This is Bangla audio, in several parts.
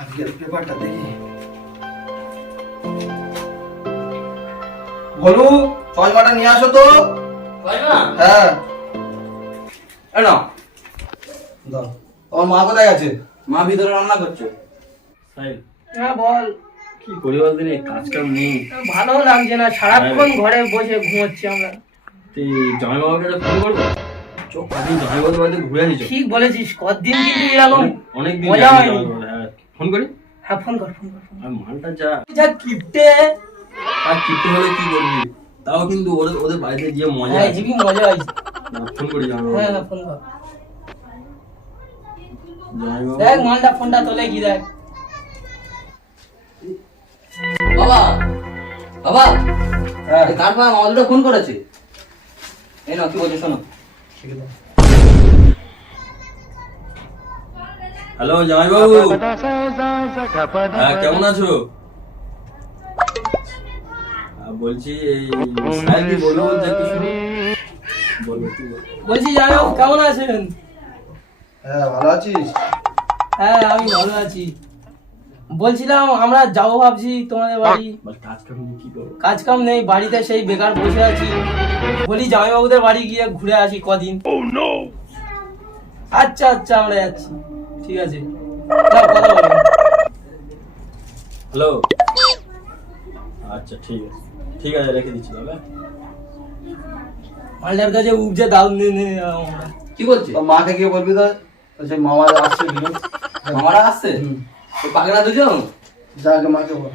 আজকের পেপারটা দেখি। বলু চশমাটা নিয়ে আসো তো। হ্যাঁ দাও। তোমার মা কোথায় আছে? মা ভিতরে রান্না করছে। হ্যাঁ বল। কি করি বলতে কাজ কাম নেই, ভালো লাগছে না, সারাক্ষণ ঘরে বসে ঘুমোচ্ছি আমরা। জামাই বাবাকে একটা ফোন করবো। চোখ কাটিং জামাই বাবার বাড়িতে ঘুরে আসি। ঠিক বলেছিস, কতদিন কিন্তু এরকম অনেকদিন মজা হয়নি। ফোন করি। হ্যাঁ ফোন কর। আর মালটা যা যা কিপটে। আর কিপ্টে হলে কি করবি, তাও কিন্তু ওদের বাড়িতে গিয়ে মজা হ্যাঁ আছে। হেবি মজা হয়েছে। ফোন করি জামাই হ্যাঁ বাবা। ফোন কর। জামাই বাবা দেখ মালটা ফোনটা তোলে কি দেখ। বাবা বাবা, হ্যাঁ কার বাবা আমার দুটো ফোন করেছে। এই নাও, কি বলছে শোনো। হ্যালো জামাই বাবু, হ্যাঁ কেমন আছো? বলছি এই সাহেব কি বলবো বলতে কিছু বলবো, তুই বল। বলছি জানো কেমন আছেন? হ্যাঁ ভালো আছিস? হ্যাঁ আমি ভালো আছি। বলছিলাম আমরা যাবো ভাবছি তোমাদের বাড়ি। বল কাজ কাম নিয়ে কি করবো? কাজ কাম নেই, বাড়িতে সেই বেকার বসে আছি। বলি জামাইবাবুদের বাড়ি গিয়ে ঘুরে আসি কদিন। আচ্ছা আচ্ছা আমরা যাচ্ছি, ঠিক আছে। নাও, কথা বলো। হ্যালো, আচ্ছা ঠিক আছে রেখে দিচ্ছি দাদা। মালটার কাছে উপজে দাও আমরা। কি বলছে? তোর মাকে গিয়ে বলবি তো, বলছে মামা আসছে বিনু। মামারা আসছে? তো পাগলা দুজন। যা আগে মাকে বল।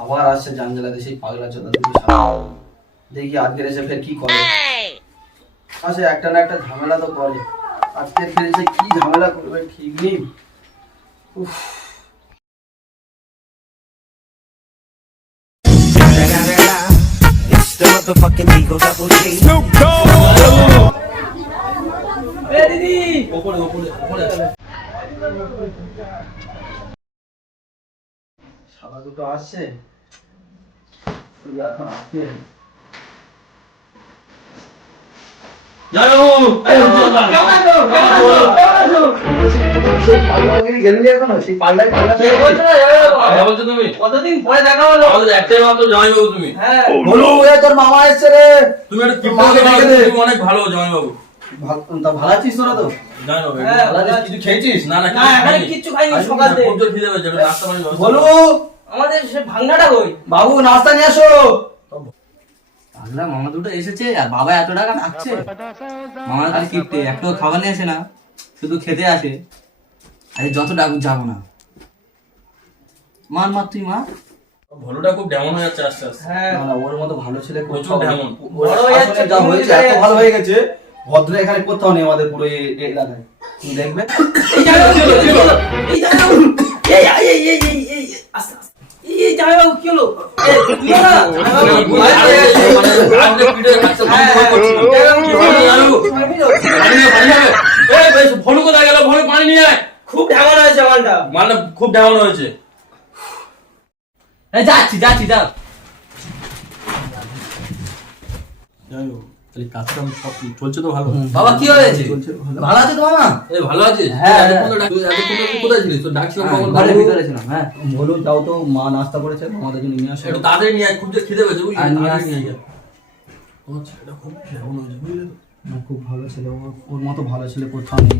আবার আসছে জানজালাতে সেই পাগলা চোদা দুটো শালা। দেখি আজকের এসে ফের কি করে। আসে একটা না একটা ঝামেলা তো করে। আজকে ফের এসে কি ঝামেলা করবে ঠিক নেই। উফ। এ দিদি, ওপরে শালা দুটো আসছে। এখন আসছে। জামাই বাবু, সেই পাগলাগিরি গেলি এখনো? সেই পাগলাই পাগলা কে বলছো না জামাইবাবু? হ্যাঁ বলছো তুমি? কতদিন পরে দেখা হলো। আমাদের একটাই মাত্র জামাই বাবু তুমি। হ্যাঁ বলু এ তোর মামা এসছে রে। তুমি একটা কিপ্টে মাকে হতে ডেকে পারো, দে। তুমি অনেক ভালো জামাই বাবু। তা ভালো আছিস তোরা তো? জামাই বাবু হ্যাঁ, ভালো আছিস? কিছু খেয়েছিস? না না এখানে কিচ্ছু খাইনি সকাল থেকে। খুব জোর খিদে পেয়েছে, একটু নাস্তা পানি ব্যবস্থা বলু করো। আমাদের সে ভাঙনাটা কই? বাবু নাস্তা নিয়ে আসো। পাগলা মামা দুটো এসেছে আর বাবা এত টাকা থাকছে। মামারা তো কিপটে, একটাও খাবার নিয়ে আসে না, শুধু খেতে আসে। আরে যত ডাকুক যাবো না। মার তুই মা। ভলুটা খুব ডেমন হয়ে যাচ্ছে আস্তে আস্তে। হ্যাঁ না না, ওর মতো ভালো ছেলে প্রচুর কোথাও নেই। ডেমন। ওর বড় হয়ে আসলে যাচ্ছে, যা তুমি হয়েছে চলে এত যাচ্ছ। ভালো হয়ে গেছে, ভদ্র এখানে কোথাও নেই আমাদের পুরো এই এলাকায়। তুমি দেখবে এই জামাইবাবু কি হলো? এই জামাইবাবু, এই আস্তে আস্তে। এই জামাইবাবু কি হলো? এই কি হলো না? জামাইবাবু, ভলু কোথায় গেল? ভলু পানি নিয়ে আয়। খুব ঢামানো হয়েছে মালটা। মালটা খুব ডেমন হয়েছে। যাচ্ছি যা। তাহলে কাজ কাম সব চলছে তো ভালো? বাবা কি হয়েছে? চলছে ভালো। ভালো আছে তো মামা? এই ভালো আছিস? হ্যাঁ। এতক্ষণ তুই কোথায় ছিলিস? তোর ডাকছিলাম কখন? ঘরের ভিতরে ছিলাম। হ্যাঁ বলু যাও তো, মা নাস্তা করেছে, আমাদের জন্য নিয়ে আসো। একটু তাড়াতাড়ি নিয়ে আয়, খুব যে খিদে পেয়েছে বুঝলি? আর নিয়ে তাড়াতাড়ি আসছি। নিয়ে আয়। ও ছেলেটা খুব ডেমন হয়েছে বুঝলি তো? না, খুব ভালো ছেলে, ওর মতো ভালো ছেলে কোথাও নেই।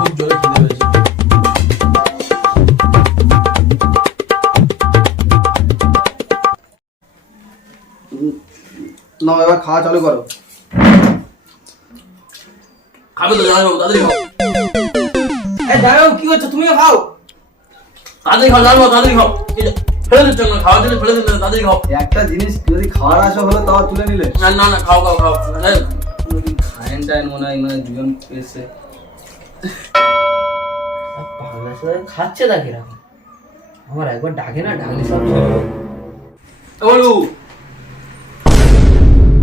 খুব জোরে খিদে পেয়েছে। নাও এবার খাওয়া চালু করো। খাবে তো জামাই বাবু, তাড়াতাড়ি খাও। এই জামাইবাবু কি করছো? তুমিও খাও। তাড়াতাড়ি খাও জামাই বাবু, তাড়াতাড়ি খাও। এই যে, ফেলে দিচ্ছ না, খাওয়ার জন্য ফেলে দিচ্ছ না, তাড়াতাড়ি খাও। একটা জিনিস যদি খাওয়ার আসা হলো তাও তুলে নিলে। না খাও। এই, খায়েন টাইন মনে হয় মানে দুজন এসছে। পাগলা সাথে খাচ্ছে না কিরকম। আমার একবার ডাকে না, ডাকলে সব এ বলু।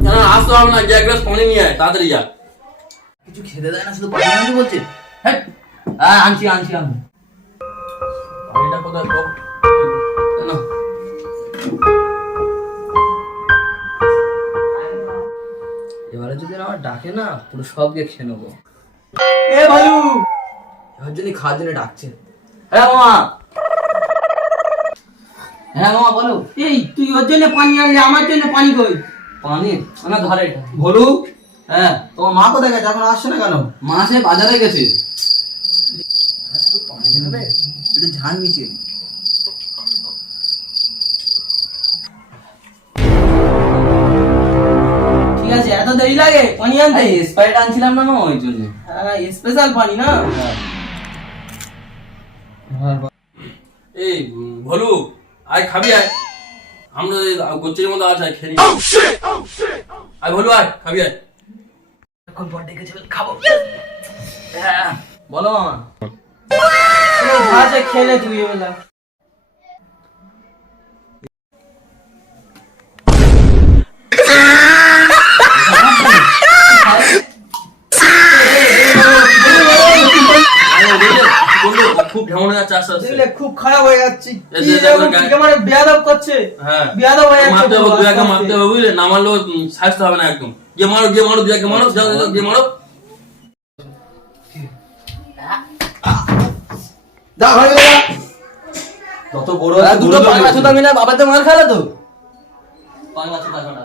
না আসতে হবে না, এক গ্লাস পানি নিয়ে আয়, তাড়াতাড়ি যা। কিছু খেতে দেয় না, শুধু পানি আনতে বলছে। হ্যাঁ আনছি পানিটা কোথায়? না এবারে যদি আমার ডাকে না পুরো সবকে খেয়ে নেবো। এ ভালু এবার যদি খাওয়ার জন্য ডাকছে। হ্যাঁ মামা, হ্যাঁ মামা বলো। এই তুই ওর জন্য পানি আনলি, আমার জন্য পানি কই? পানি আমার ঘরে এটা। ভলু, হ্যাঁ, তোমার মা কোথায় গেছে, এখন আসছে না কেন? মা সে বাজারে গেছে। পানি খাবে একটু ঝাল মিশিয়ে দিই। ঠিক আছে, এত দেরি লাগে পানি আনতে? স্প্রাইট আনছিলাম না মামা, ওই জন্য। হ্যাঁ, স্পেশাল পানি না? এই ভলু, আয় খাবি আয়। আমরা গোচ্ছের মতো আছে, খেলি। আয় ভলু, আয় খাবি আয়। এখন পর ডেকেছে, খাবো। হ্যাঁ, বলো মামা। আচ্ছা খেলে তুই এবেলা। খুব ঢেমনে যাচ্ছে আস্তে আস্তে। দেখলে খুব খারাপ হয়ে যাচ্ছে। এই কি যে এরকম গায়ে- কি মানে বেয়াদব করছে? হ্যাঁ, বেয়াদব হয়ে যাচ্ছে মারতে হবে, পুরো দু একে আস্তে মারতে আস্তে। হবে, বুঝলে? না মারলেও স্বাস্থ্য হবে না একদম। গিয়ে মারো, গিয়ে মারো, দু একে মারো, যাও যাও, গিয়ে মারো। যা ঘরে যা। যত বড় হচ্ছে দুটো গুরুজন পাঁচ হচ্ছে। মাছ আমি না বাবাতে মার খালো তো। পাঁচ মাছ টাকাটা।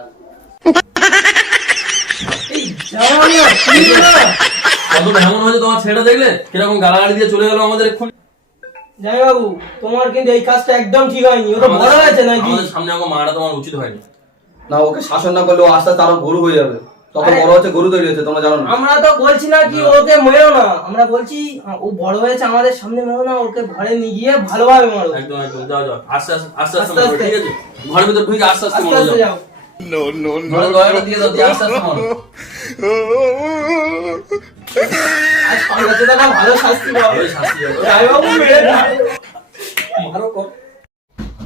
জামাই না, কি না? কত ঢেমন হয়েছে তোমার ছেলেটা, দেখলে কিরকম গালাগালি দিয়ে চলে গেল আমাদের এক্ষুনি। জামাই বাবু, তোমার কিন্তু এই কাজটা একদম ঠিক হয়নি। ও তো বড় হয়েছে নাকি? আমাদের সামনে এখন মারা তোমার উচিত হয়নি। না, ওকে শাসন না করলে ও আস্তে আস্তে আরো গরু হয়ে যাবে। তত আরে- বড় হচ্ছে গরু তৈরি হচ্ছে, তোমরা জানো না? আমরা তো বলছি না কি ওকে মেরো না, আমরা বলছি ও বড় হয়েছে, আমাদের সামনে মেরো না, ওকে ঘরে নিয়ে গিয়ে ভালোভাবে মারো। একদম একদম, যাও যাও, আস্তে আস্তে আস্তে আস্তে আস্তে মারো, আস্তে। ঠিক আছে? ঘরের ভিতর ঢুকে আস্তে আস্তে আস্তে মারো, আস্তে যাও। যাও। ঘরের দরজাটা দিয়ে দাও, দিয়ে আস্তে আস্তে মারো। আজ পাঁচটা ভালো শাস্তি পাবে। ভালোই শাস্তি হবে। জামাই বাবু মেরে দাও। মারো কর।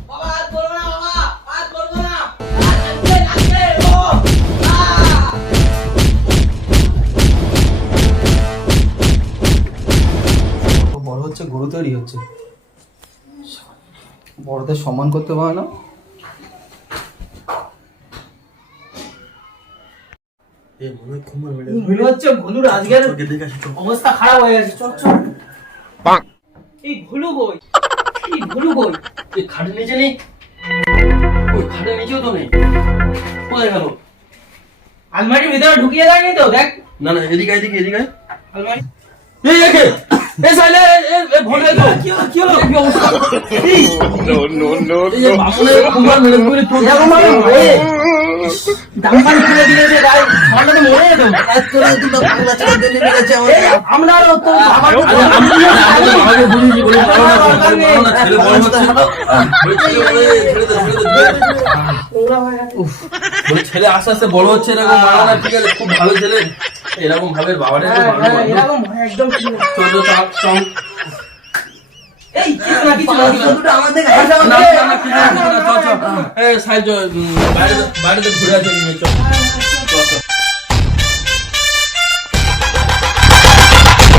বাবা আর বলবো না, বাবা আর বলবো না। আজকে আজকে ও ও বড় হচ্ছে গরু তৈরি হচ্ছে। বড়দের সম্মান করতে পারে না। এই মনে হয় খুব মেরে মনে হচ্ছে ভুলুর আজকের দেখে আসি তো। অবস্থা খারাপ হয়ে গেছে। চল চল। এই ভুলু কই? এই ভুলু কই? এই খাটের নিচে নেই, ওই খাটের নিচেও তো নেই, কোথায় গেল? আলমারির ভিতরে ঢুকিয়ে দেয়নি তো? দেখ না না, এদিকে এদিকে এদিকে। আলমারি। এই দেখে, এই সাইলে, এই ভরে তো। কি হলো কি হলো? কি অবস্থা? এই যে বামুনের কুমার মেরে করে তো এরকম ভাবে মরে দামপান খুলে দিয়েছে গায়ে, ছড়টা তো মরে যেত। এই, আমরা আর তো বাবা তো আরে আমাকে বলিনি, বলে মারো না, মারো না, ছেলে বড় হচ্ছে তো। বলে ছেলে বলে, ছেড়ে দে, ছেড়ে দে, ছেড়ে দে। নোংরা হয়ে গেছে। বলে ছেলে আস্তে আস্তে বড় হচ্ছে, এরকম মারো না, ঠিক আছে? খুব ভালো ছেলে, এরকম ভাবে বাবাটা একটু হ্যাঁ, ভালো হ্যাঁ, বাবা। এরকম হয় একদম ঠিক না। চল চল চল চল। এই কিছু না কিছু না কিছু না। আমাদের না, না, না, কিছু না, কিছু না, চল, চল। এই, সাইড চল, বাইরে বাইরে ঘুরে আছে, চল।